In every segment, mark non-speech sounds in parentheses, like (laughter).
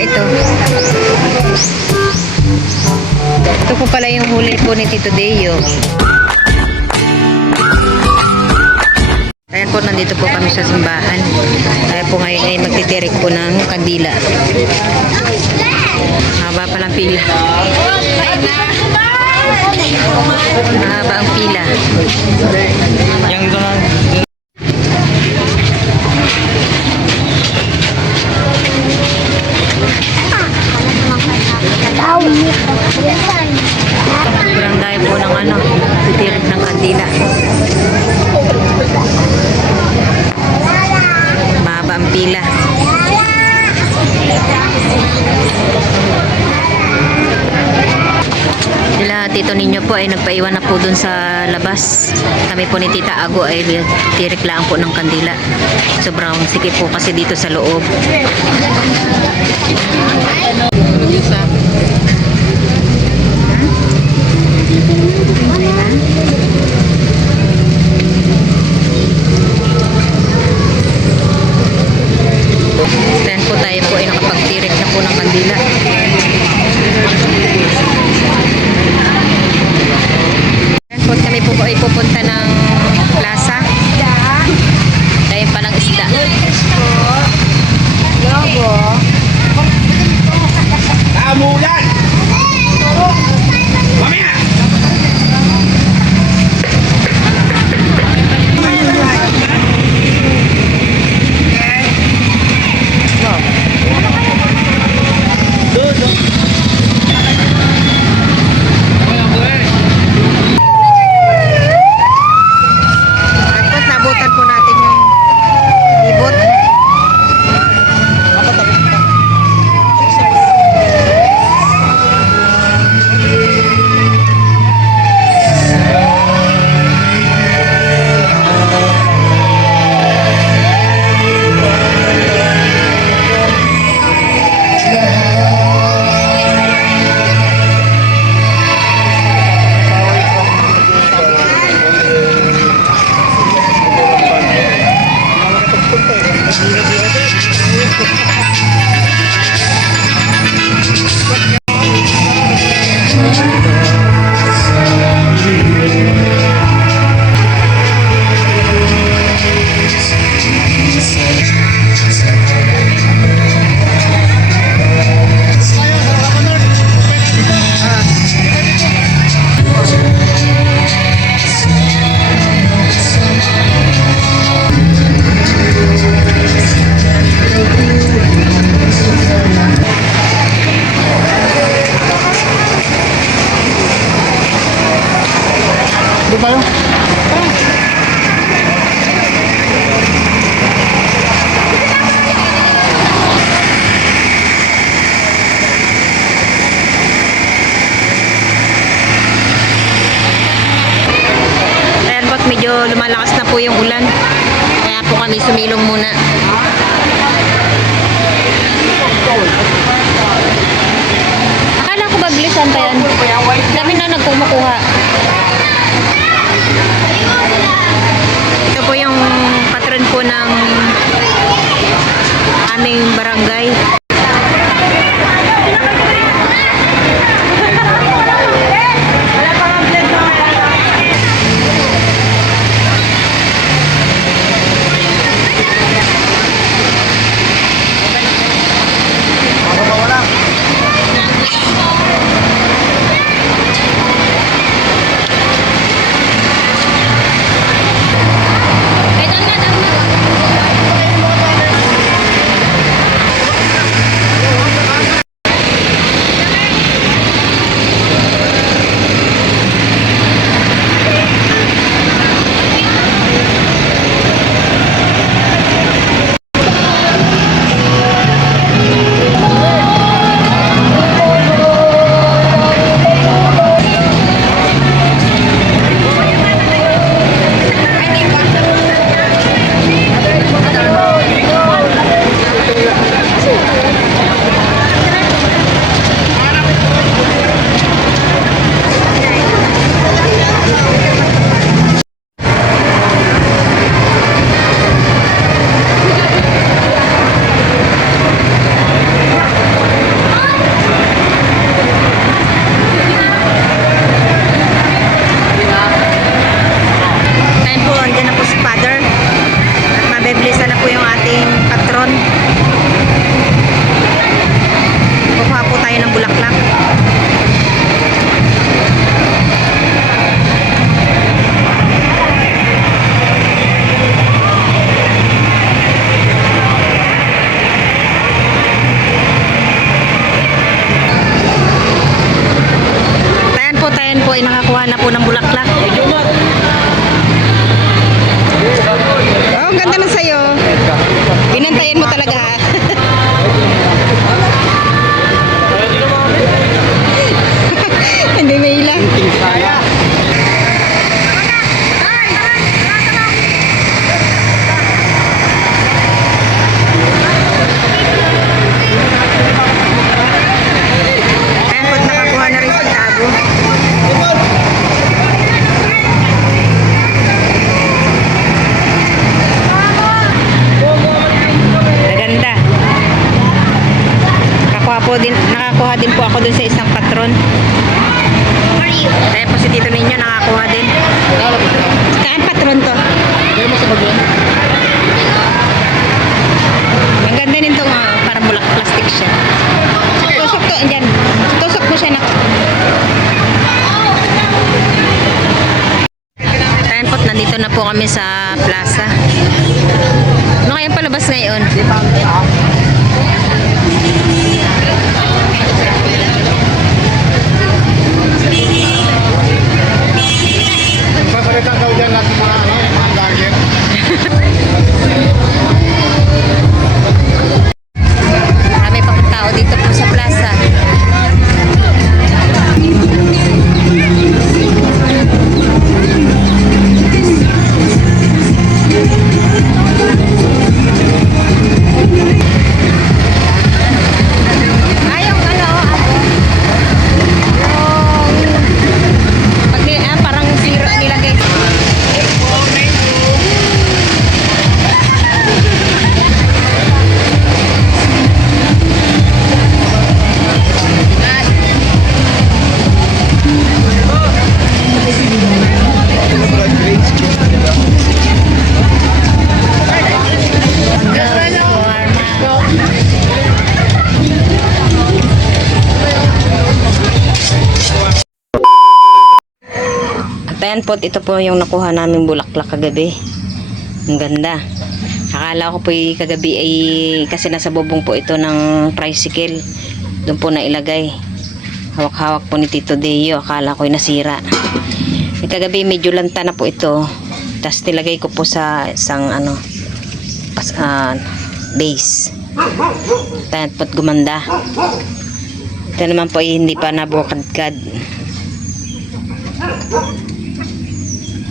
ito. Ito po pala yung huli po ni Tito Deo. Ayan po, nandito po kami sa simbahan. Tayo po ngayon ay magtitirik po ng kandila. Haba pa lang pila. Mahaba ang pila. Yang ito Sobrang dahil po ng ano, titirik ng kandila. Mahaba ang pila. Po ay nagpaiwan na po dun sa labas. Kami po ni Tita Ago ay tirik lang po ng kandila. Sobrang sikip po kasi dito sa loob. Medyo lumalakas na po yung ulan. Kaya po kami sumilong muna. Akala ko baglisan pa yan. Dami na nagkumukuha. Ito po yung patron po ng aming barangay. Nakakuha po din, nakakuha din po ako dun sa isang patron. Kaya po si Tito Ninyo nakakuha din. Saan patron to? Ang ganda nito nga, parang bulak plastic siya. Tusok to, andyan. Tusok mo siya na. Ayan po, nandito na po kami sa plaza. Ano kayang palabas ngayon? At ayan po, ito po yung nakuha naming bulaklak kagabi. Ang ganda. Akala ko po kagabi ay kasi nasa bubong po ito ng tricycle. Doon po nailagay. Hawak-hawak po ni Tito Deo. Akala ko ay nasira. Eh, kagabi medyo lanta na po ito. Tapos nilagay ko po sa isang ano pas, ah, base. Po't gumanda. Ito naman po ay hindi pa nabukadkad.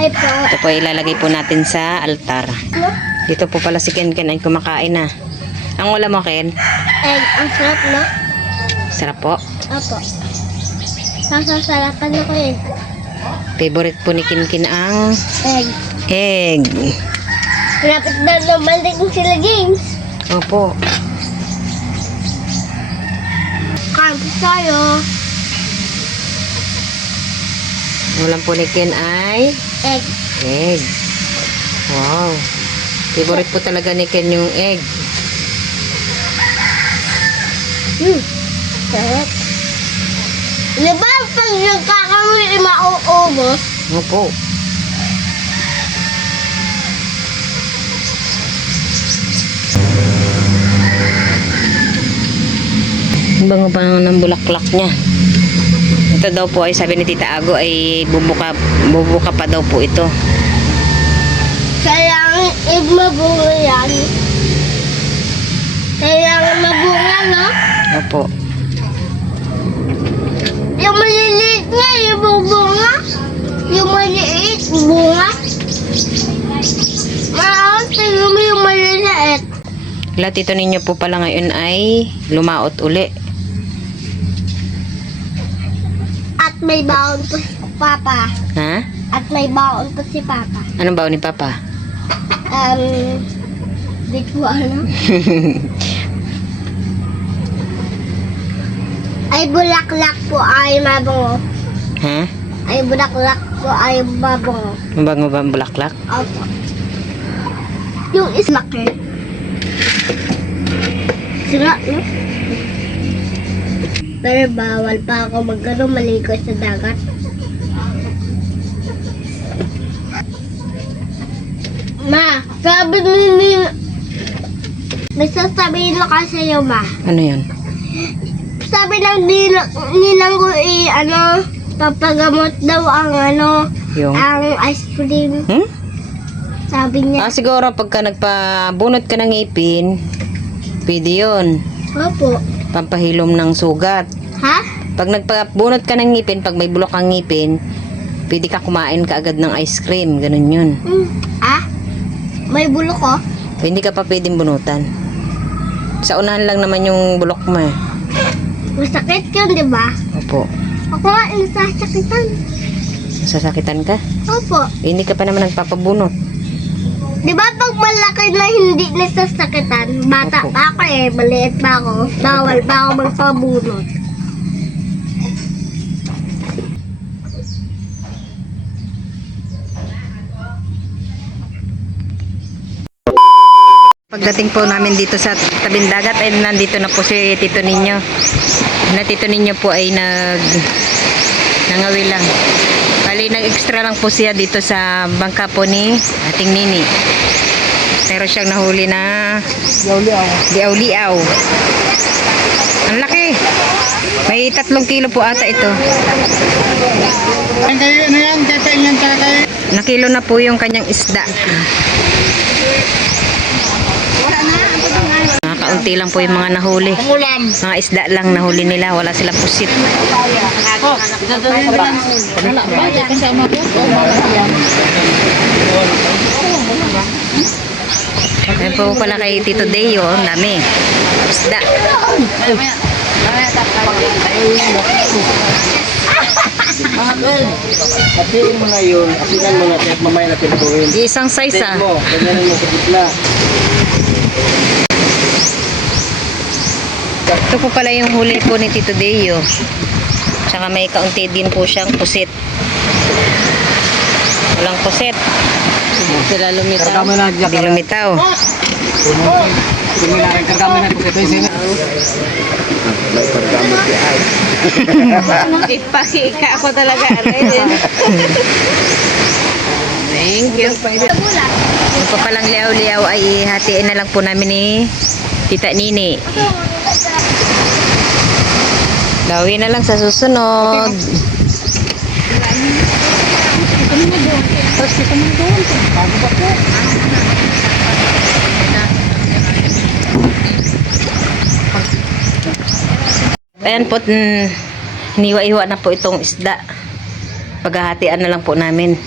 Hi po. Ito po ilalagay po natin sa altar. Dito po pala si Ken Ken ay kumakain na. Ang ulam mo Ken? Egg. Ang sarap, no? Sarap po. Opo. Sasasarapan ako eh. Favorite po ni Ken Ken ang Egg. egg. Malapit na naman din sila James. Opo. Campus tayo. Ang ulam po ni Ken ay Egg. egg. Wow. Favorite po talaga ni Ken yung egg. Hmm. Sarap. Di ba pag nagkakamuli mauubos? Opo. Ang Bango pa ng bulaklak niya. Ito daw po ay sabi ni Tita Ago ay bubuka, bubuka pa daw po ito. Kailangan mabunga yan. Kailangan mabunga, no? Opo. Yung maliliit nga, yung bunga. Yung maliit, bunga. Mo yung maliliit. Lahat ito ninyo po pala ngayon ay lumaot uli. At may baon pa si Papa. Ha? At may baon pa si Papa. Anong baon ni Papa? Um, di ko alam. (laughs) ay bulaklak po ay mabungo. Ha? Ay bulaklak po ay mabungo. Ang bango ba ang bulaklak? Opo. Yung islaki. Sira, no? Pero bawal pa ako magano maligo sa dagat. Ma, sabi ni ni may sasabihin na kasi sa'yo, ma. Ano yun? Sabi ng nilang, nilang ko eh, ano, papagamot daw ang ano, Yung... ang ice cream. Hmm? Sabi niya. Ah, siguro pagka nagpabunot ka ng ngipin, pwede yun. Opo. Pampahilom ng sugat. Ha? Pag nagpabunot ka ng ngipin, pag may bulok kang ngipin, pwede ka kumain ka agad ng ice cream. Ganun yun. Hmm. Ah? May bulok ko? Hindi ka pa pwedeng bunutan. Sa unahan lang naman yung bulok mo eh. Masakit yun, di ba? Opo. Ako nasasakitan. Sasakitan ka? Opo. Eh, hindi ka pa naman nagpapabunot. Di ba pag malaki na hindi nasasakitan, bata Opo. pa ako eh, maliit pa ako, bawal pa ako magpabunot. Pagdating po namin dito sa tabing dagat ay nandito na po si Tito Ninyo. Na Tito Ninyo po ay nag nangawi lang. Bali nag-extra lang po siya dito sa bangka po ni ating Nini. Pero siyang nahuli na liaw-liaw. Ang laki. May tatlong kilo po ata ito. Ang kayo, ano yan? Kay Penyan, tsaka. Nakilo na po yung kanyang isda. Nakakaunti lang po yung mga nahuli. Mga isda lang nahuli nila. Wala silang pusit. Ayan po pala kay Tito Deo. Ang dami. Isda. Hatiin mo na yun. Hatinan mo natin at mamaya natin. Di isang size ah. mo, ganyan mo sa gitna. Ito po pala yung huli po ni Tito Deo. Tsaka may kaunti din po siyang pusit. Walang pusit. Sila lumitaw. Hindi lumitaw. Ito. Ito Ipakika ako talaga. Thank you. Pa palang liaw-liaw ay hatiin na lang po namin ni Tita Nini. Dawi na lang sa susunod. Ayan po, mm, hiniwa-iwa na po itong isda. Paghahatian na lang po namin.